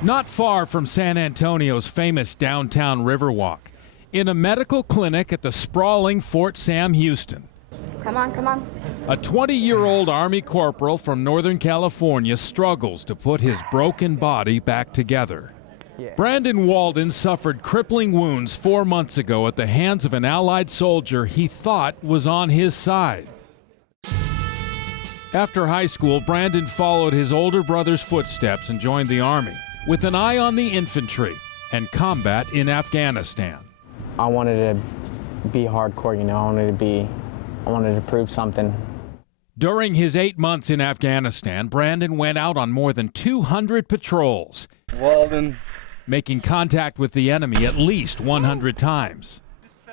Not far from San Antonio's famous downtown Riverwalk, in a medical clinic at the sprawling Fort Sam Houston. Come on, come on. A 20-year-old Army corporal from Northern California struggles to put his broken body back together. Brandon Walden suffered crippling wounds 4 months ago at the hands of an Allied soldier he thought was on his side. After high school, Brandon followed his older brother's footsteps and joined the Army, with an eye on the infantry and combat in Afghanistan. I wanted to be hardcore, you know, I wanted to prove something. During his 8 months in Afghanistan, Brandon went out on more than 200 patrols, Walden, making contact with the enemy at least 100 times.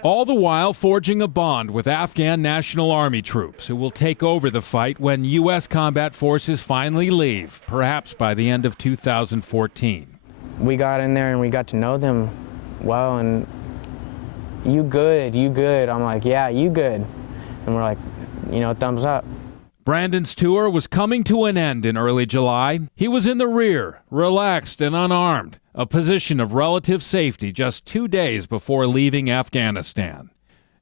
All the while forging a bond with Afghan National Army troops who will take over the fight when U.S. combat forces finally leave, perhaps by the end of 2014. We got in there and we got to know them well, and you good. I'm like, yeah, you good. And we're like, you know, thumbs up. Brandon's tour was coming to an end in early July. He was in the rear, relaxed and unarmed, a position of relative safety just 2 days before leaving Afghanistan.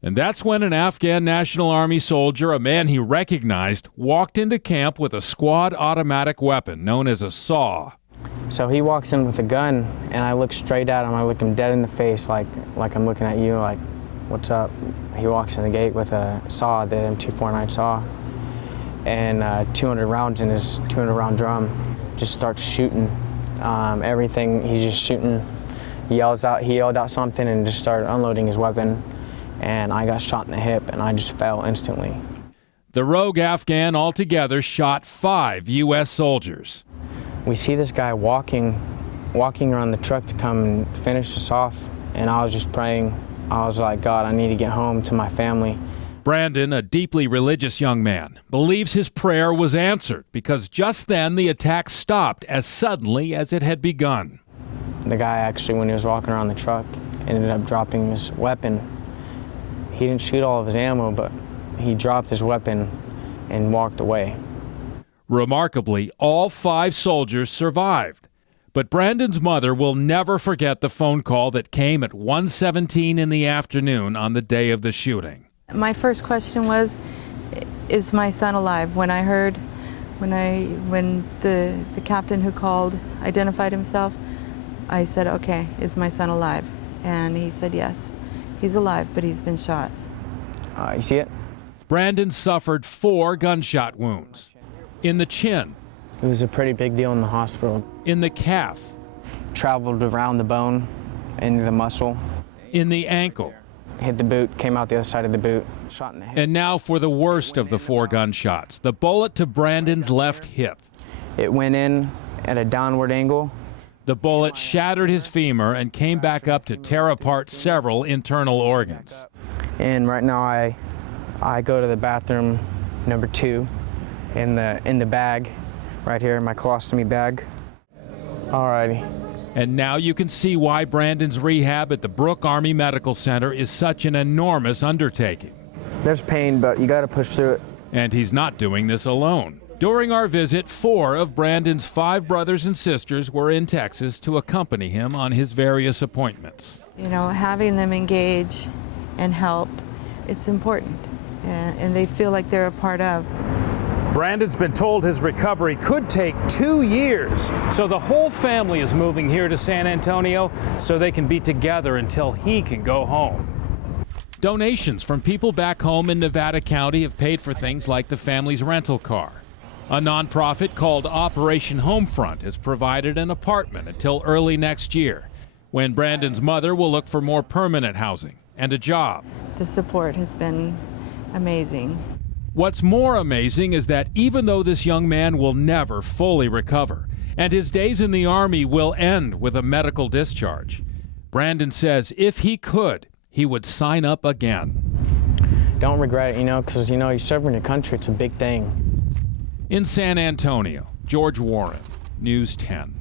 And that's when an Afghan National Army soldier, a man he recognized, walked into camp with a squad automatic weapon known as a SAW. So he walks in with a gun, and I look straight at him. I look him dead in the face, like I'm looking at you, like, what's up? He walks in the gate with a SAW, the M249 SAW, and 200 rounds in his 200-round drum. Just starts shooting. Everything, he's just shooting. He yelled out something and just started unloading his weapon. And I got shot in the hip, and I just fell instantly. The rogue Afghan altogether shot 5 U.S. soldiers. We see this guy walking around the truck to come and finish us off, and I was just praying. I was like, God, I need to get home to my family. Brandon, a deeply religious young man, believes his prayer was answered because just then the attack stopped as suddenly as it had begun. The guy actually, when he was walking around the truck, ended up dropping his weapon. He didn't shoot all of his ammo, but he dropped his weapon and walked away. Remarkably, all 5 soldiers survived. But Brandon's mother will never forget the phone call that came at 1:17 in the afternoon on the day of the shooting. My first question was, is my son alive? When the captain who called identified himself, I said, okay, is my son alive? And he said, yes, he's alive, but he's been shot. You see it? Brandon suffered 4 gunshot wounds. In the chin. It was a pretty big deal in the hospital. In the calf. Traveled around the bone, into the muscle. In the ankle. Hit the boot, came out the other side of the boot, shot in the head. And now for the worst of the 4 gunshots, the bullet to Brandon's left hip. It went in at a downward angle. The bullet shattered his femur and came back up to tear apart several internal organs. And right now I go to the bathroom number 2 in the bag, right here in my colostomy bag. Alrighty. And now you can see why Brandon's rehab at the Brooke Army Medical Center is such an enormous undertaking. There's pain, but you gotta push through it. And he's not doing this alone. During our visit, 4 of Brandon's 5 brothers and sisters were in Texas to accompany him on his various appointments. You know, having them engage and help, it's important, and they feel like they're a part of. Brandon's been told his recovery could take 2 years, so the whole family is moving here to San Antonio so they can be together until he can go home. Donations from people back home in Nevada County have paid for things like the family's rental car. A nonprofit called Operation Homefront has provided an apartment until early next year, when Brandon's mother will look for more permanent housing and a job. The support has been amazing. What's more amazing is that even though this young man will never fully recover, and his days in the Army will end with a medical discharge, Brandon says if he could, he would sign up again. Don't regret it, you know, because, you know, you're serving your country. It's a big thing. In San Antonio, George Warren, News 10.